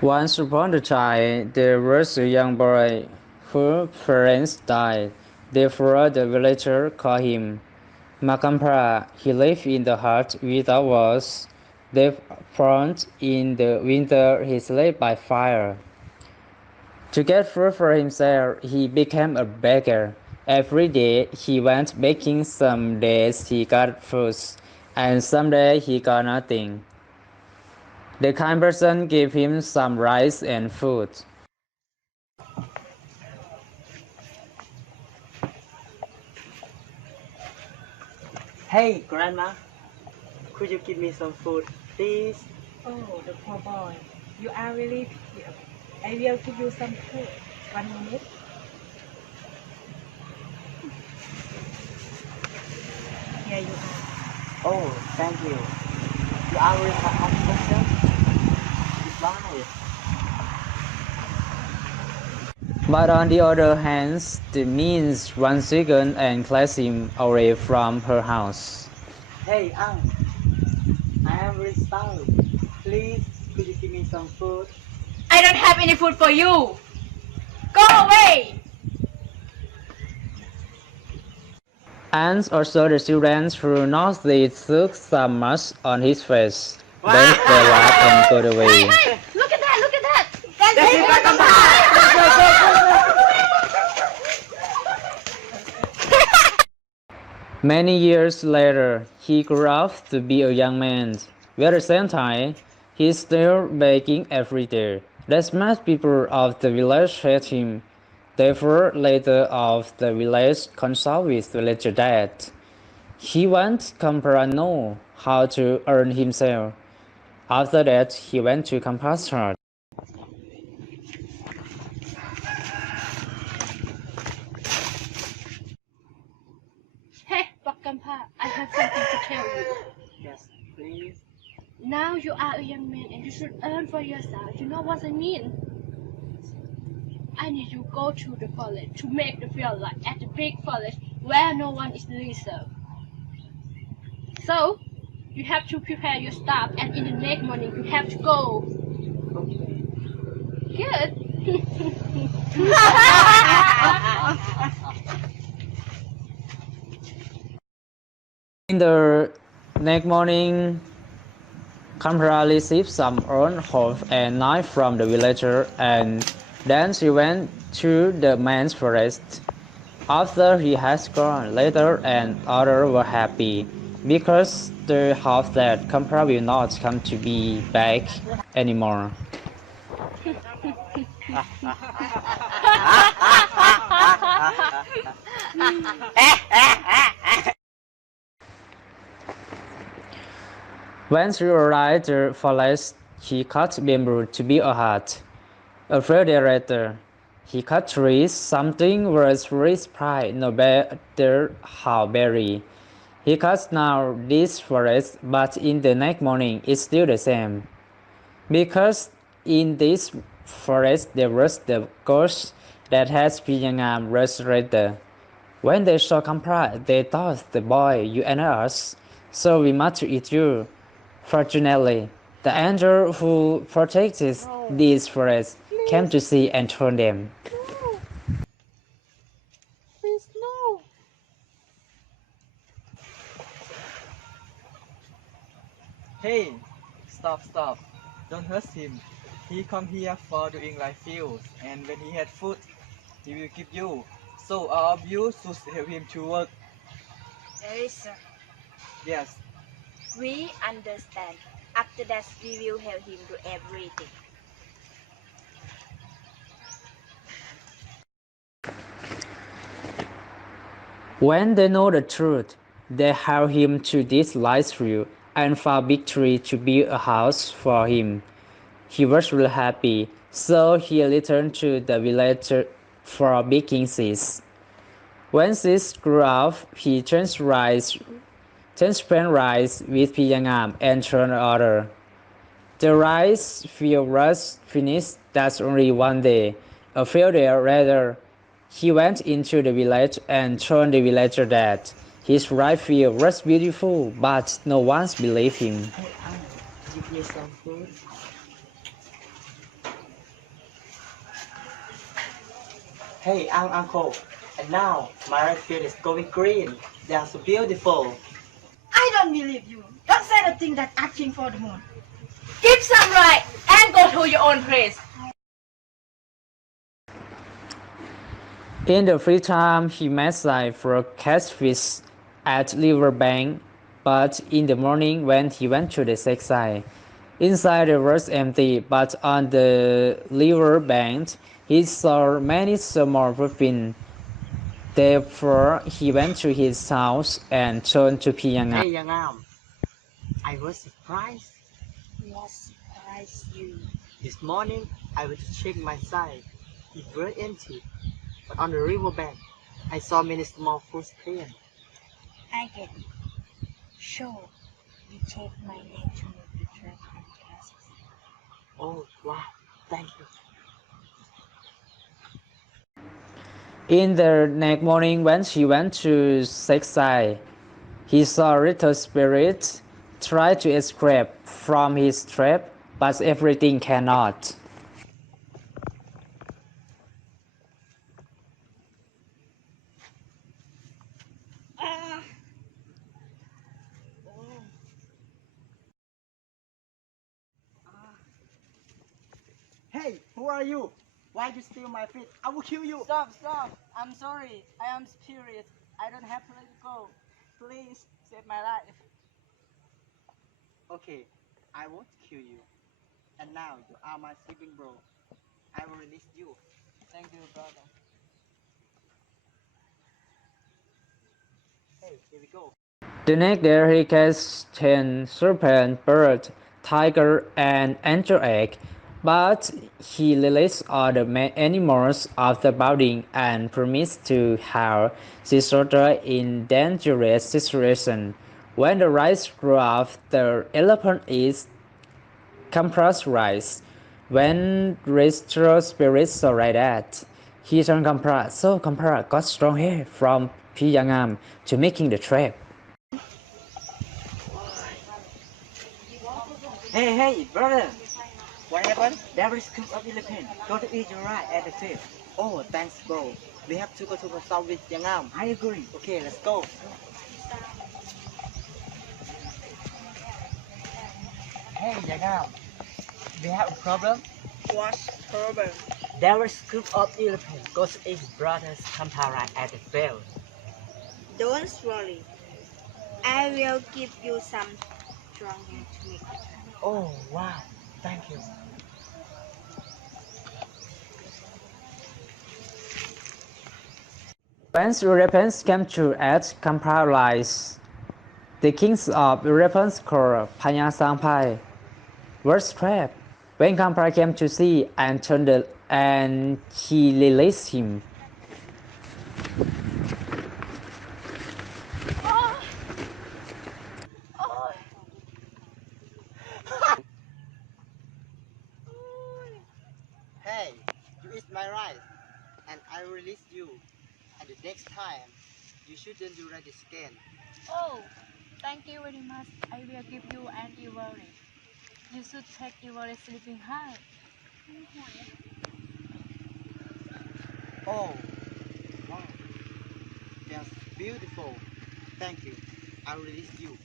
Once upon a time, there was a young boy whose parents died. Therefore, the villager called him Kampha. He lived in the hut without walls. Therefore, in the winter, he slept by fire. To get food for himself, he became a beggar. Every day he went begging. Some days he got food, and some days he got nothing. The kind person gave him some rice and food. Hey, Grandma, could you give me some food, please? Oh, the poor boy. You are really cute. I will give you some food. 1 minute. Here you are. Oh, thank you. You are really my home person. Goodbye. But on the other hand, the means once again and cast him away from her house. Hey, Aunt, I am really starving. Please, could you give me some food? I don't have any food for you. Go away. And also the children who not they took some much on his face. Then they laughed and got away. Hey, look at that, look at that. That's it, Kampha! Many years later, he grew up to be a young man. But at the same time, he is still begging every day. The smart people of the village hate him. Therefore, later of the village consult with the villager that he wants Kampha know how to earn himself. After that, he went to Kampha's hut. Hey, Kampha, I have something to tell you. Yes, please. Now you are a young man and you should earn for yourself. You know what I mean? I need you to go to the forest to make the field like at the big forest where no one is lizard. So, you have to prepare your stuff and in the next morning you have to go. Okay. Good. In the next morning, Kampha received some old hope and knife from the villager, and then she went to the man's forest. After he has gone, later and others were happy, because they hope that Kampha will not come to be back anymore. When she arrived at the forest, he cut bamboo to build a hut. A few days later, he cut trees. Something was very surprised, no better how berry. He cuts now this forest, but in the next morning it's still the same. Because in this forest there was the ghost that has been resurrected. When they saw Kampha, they thought the boy you and us, so we must eat you. Fortunately, the angel who protected these forests came to see and told them. Please no. Hey, stop. Don't hurt him. He come here for doing life fields, and when he had food, he will give you. So all of you should help him to work. Yes, Yes. we understand. After that, we will help him do everything. When they know the truth, they help him to this life field and found big tree to build a house for him. He was really happy, so he returned to the village for baking seeds. When seeds grew up, he transplanted rice with Piyangam and turned order. The rice field was finished that only one day. A few days later, he went into the village and told the villager that his rice field was beautiful, but no one believed him. Hey, Aunt, give me some food. Hey, I'm Uncle. And now my rice field is going green. They are so beautiful. I don't believe you. Don't say the thing that asking for the moon. Keep some right and go to your own place. In the free time, he met life for catfish at riverbank, but in the morning when he went to the seaside, inside it was empty, but on the riverbank he saw many small puffins. Therefore, he went to his house and turned to Piyanga. Hey, Yangam. I was surprised. What surprised you? This morning I went to check my side. It was empty. But on the riverbank, I saw many small footprints. I get it. Sure, you take my name to make the trap and cast. Oh, wow. Thank you. In the next morning, when she went to seaside, he saw little spirit try to escape from his trap, but everything cannot. Hey, who are you? Why you steal my fish? I will kill you. Stop, stop. I'm sorry. I am spirit. I don't have to let go. Please save my life. Okay, I won't kill you. And now you are my sleeping bro. I will release you. Thank you, brother. Hey, here we go. The next day he catches 10 serpent, bird, tiger, and angel egg, but he released all the animals after bounding and promised to help his daughter in dangerous situation. When the rice grew up, the elephant is Kampa's rice. When restore spirits saw like that, he turned Kampa, so Kampa got strong hair from Piyangam to making the trap. Hey, hey, brother. What happened? There is cook of elephant. Go to eat your right at the trip. Oh, thanks, bro. We have to go to the south with Yangam. I agree. Okay, let's go. Hey, Yangam. We have a problem. What problem? There is group of elephant. Go to eat brothers Kampha right at the field. Don't worry. I will give you some strong hand to make the trap. Oh, wow. Thank you. When Europeans came to at Kampala, the kings of Europeans called Panya Sangpai was trapped. When Kampala came to see and turned and he released him. Hey, you eat my rice, and I release you. And the next time, you shouldn't do that again. Oh, thank you very much. I will give you an ivory. You should take ivory sleeping high. Oh, wow. That's beautiful. Thank you. I release you.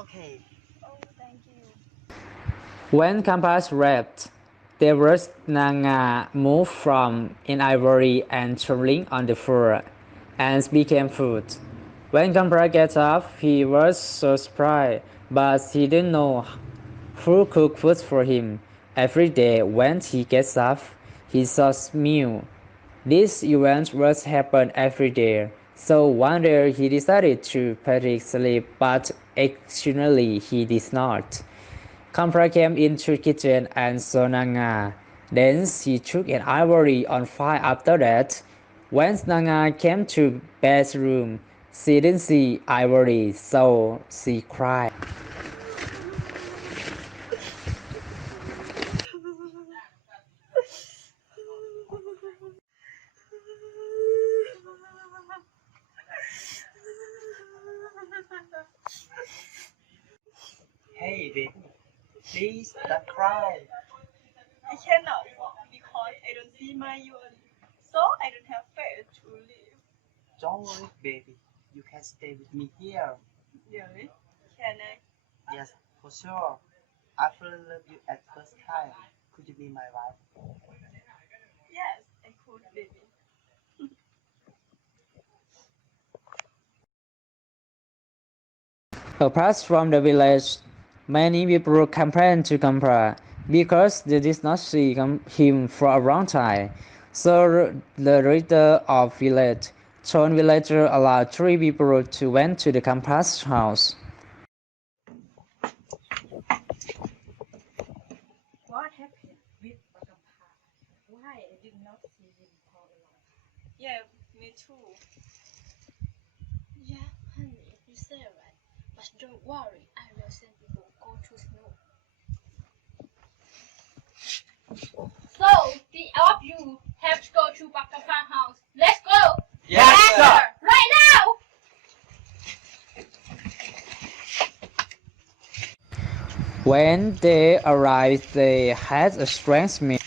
Okay. Oh, thank you. When Kampas rapped, there was Nanga moved from in ivory and trembling on the floor, and became food. When Kampa gets up, he was so surprised, but he didn't know who cooked food for him. Every day when he gets up, he saw meal. This event was happen every day, so one day he decided to practice sleep, but actually he did not. Kampra came into the kitchen and saw Nanga. Then she took an ivory on fire after that. When Nanga came to bedroom, she didn't see ivory, so she cried. Hey, baby. Please don't cry. cannot walk because I don't see my urine. So I don't have faith to live. Don't worry, baby. You can stay with me here. Really? Can I? Yes, for sure. I fell in love you at first time. Could you be my wife? Yes, I could, baby. Apart from the village, many people complained to Kampha because they did not see him for a long time. So the leader of village told villager allowed 3 people to went to the Kampha's house. What happened with Kampha? Why I did not see him for a long time? Yeah, me too. Yeah, honey, you say right. But don't worry, I will send people go to snow. So, the of you have to go to Bakapan house. Let's go! Yes, sir. Right now! When they arrived, they had a strange meal.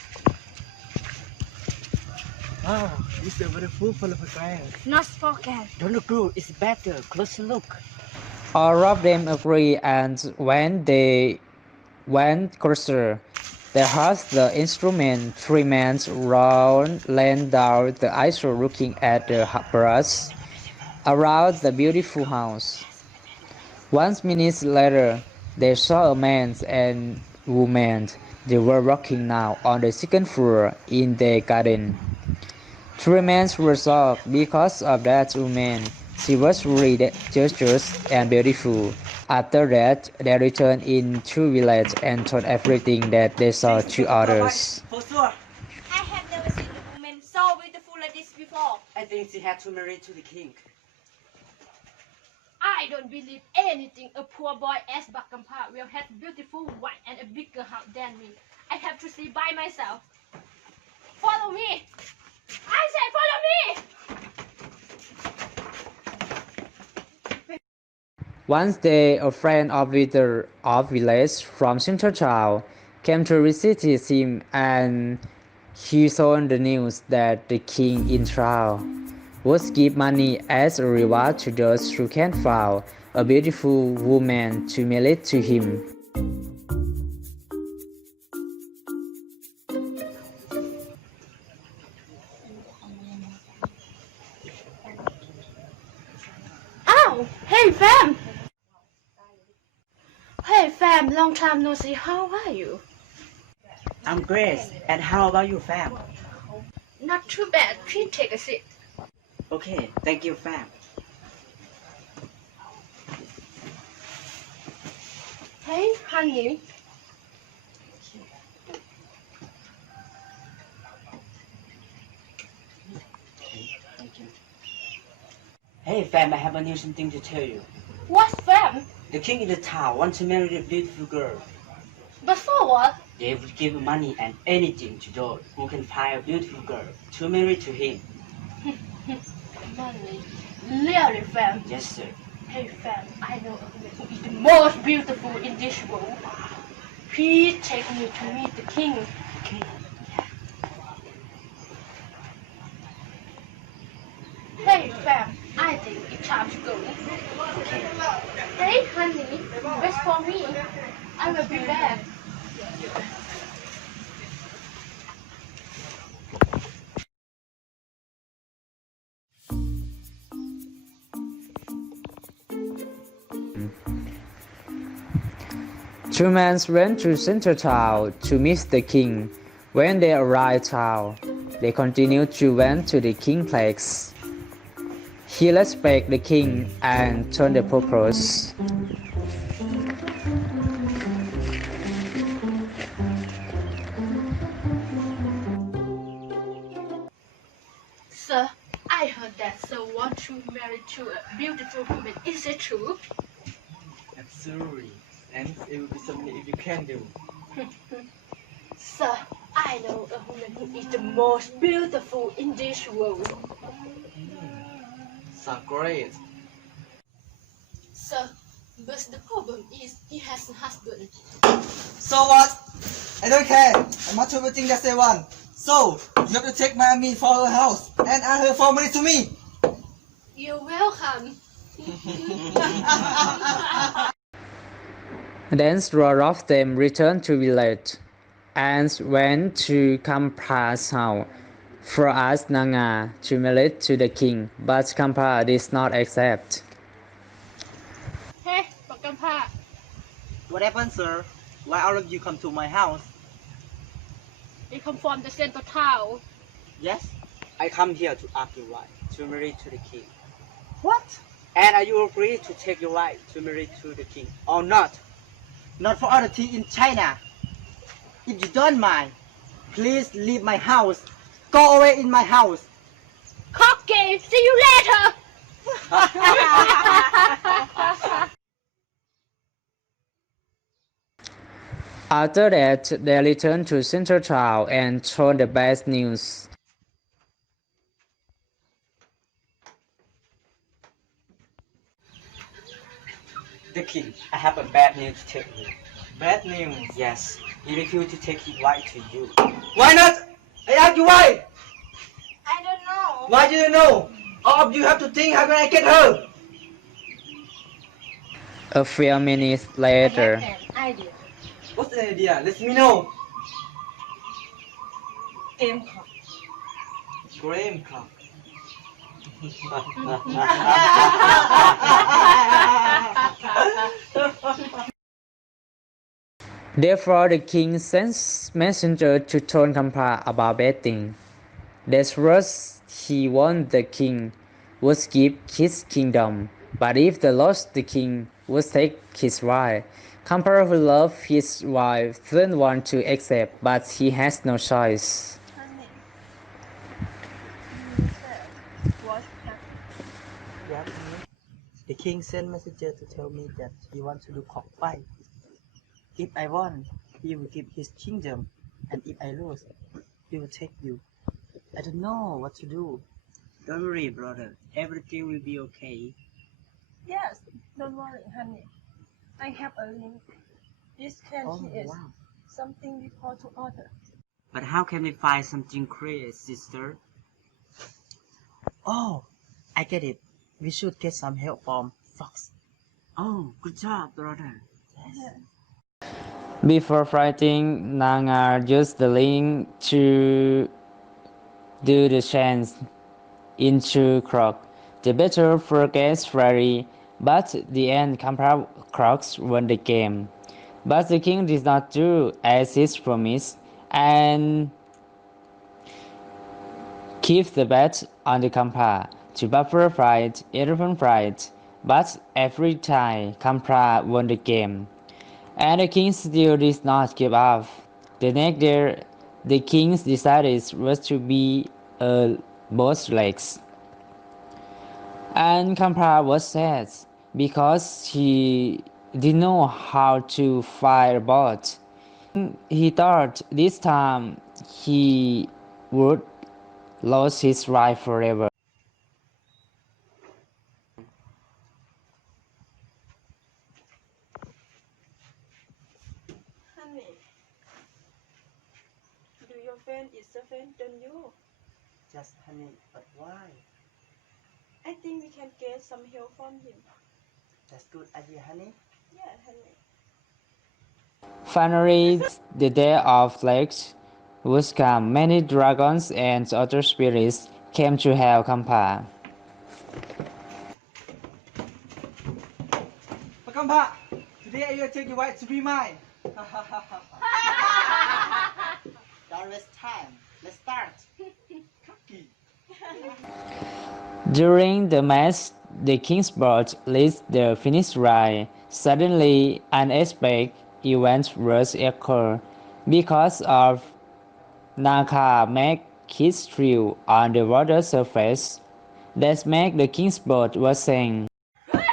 Wow, this is a beautiful photograph. Not spoken. Don't look good, it's better. Closer look. All of them agreed, and when they went closer, they heard the instrument. 3 men ran down the aisle looking at the brush around the beautiful house. 1 minute later, they saw a man and woman. They were walking now on the second floor in the garden. 3 men were shocked because of that woman. She was really gorgeous and beautiful. After that, they returned into village and told everything that they saw to others. For sure. I have never seen a woman so beautiful like this before. I think she had to marry to the king. I don't believe anything. A poor boy as Bakampa will have beautiful wife and a bigger house than me. I have to see by myself. Follow me! I say follow me! One day, a friend of village from Central Town came to visit him, and he told the news that the king in town would give money as a reward to those who can find a beautiful woman to marry to him. Oh, hey fam! Hey fam, long time no see. How are you? I'm Grace. And how about you, fam? Not too bad. Please take a seat. Okay, thank you, fam. Hey, honey. Thank you. Hey, fam, I have a new something to tell you. What's fam? The king in the town wants to marry the beautiful girl. But for what? They will give money and anything to those who can find a beautiful girl to marry to him. Money. Really, fam? Yes, sir. Hey, fam, I know a woman who is the most beautiful in this world. Please take me to meet the king. Okay. Hey, fam, I think it's time to go. Okay. Hey, honey, wait for me. I will be back. Two men went to Central Town to meet the king. When they arrived town, they continued to went to the king's place. He respected the king and told the purpose. Sir, I heard that sir wants to marry to a beautiful woman. Is it true? Absolutely. And it will be something if you can do. Sir, I know a woman who is the most beautiful in this world. So great. Sir, but the problem is he has a husband. So what? I don't care. I'm not everything that they want. So, you have to take my army for her house and ask her for money to me. You're welcome. Then all of them returned to village and went to Kampha's house for ask Nanga to marry to the king, but Kampha did not accept. Hey, ปักกำพร้า What happened, sir? Why all of you come to my house? we come from the central town. Yes, I come here to ask your right to marry to the king. What? And are you agree to take your right to marry to the king or not? Not for other tea in China. If you don't mind, please leave my house. Go away in my house. Cocky, see you later. After that, they returned to Central Town and told the bad news. The king, I have a bad news to tell you. Bad news? Yes, he refused to take his wife to you. Why not? I ask you why. I don't know. Why do you know? All of you have to think how can I get her? A few minutes I later, have an idea. What's the idea? Let me know. Game clock. Graham Club. therefore the king sent messenger to tell Kampha about betting. That was he warned the king would give his kingdom, but if the lost the king would take his wife. Kampha, who loved his wife, didn't want to accept, but he has no choice. Honey, you said what happened? Yeah, the king sent messenger to tell me that he wants to do cockfight. If I won, he will give his kingdom, and if I lose, he will take you. I don't know what to do. Don't worry, brother. Everything will be okay. Yes, don't worry, honey. I have a link. This candy is wow. something we call to order. But how can we find something clear, sister? Oh, I get it. We should get some help from Fox. Oh, good job, brother. Yes. Before fighting, Nanga used the link to do the chance into Croc. The battle progressed slowly, but the end Kampha Crocs won the game. But the king did not do as he promised and keep the bet on the Kampha to buffer fight, elephant fight. But every time Kampha won the game, and the king still did not give up. The next day, the king's decided was to be a both legs. And Kampha was sad because he didn't know how to fire a bolt. He thought this time he would lose his life forever. Honey, do your friend is different than you? Just honey, but why? I think we can get some help from him. That's good idea, honey. Yeah, honey. Finally, the day of legs was come. Many dragons and other spirits came to help Kampha. Kampha, today I will take your wife to be mine. Don't waste time. Let's start. Cocky. During the match, the king's boat reached the finish line. Suddenly, unexpected events was occur because of Naka make his trail on the water surface. That make the king's boat was sank. Why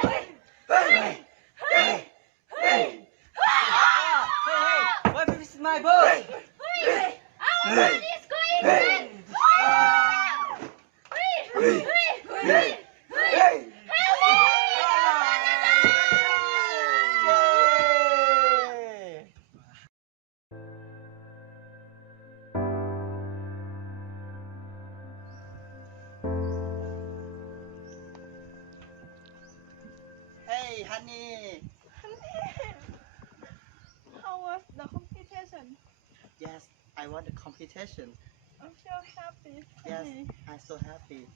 this is my boat? honey. How was the competition? Yes, I won the competition. I'm so happy. Yes, honey. I'm so happy.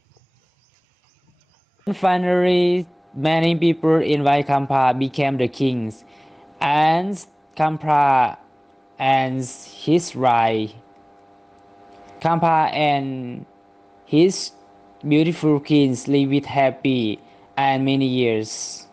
Finally, many people invite Kampha became the kings, and Kampha and his right. Kampha and his beautiful queens live with happy and many years.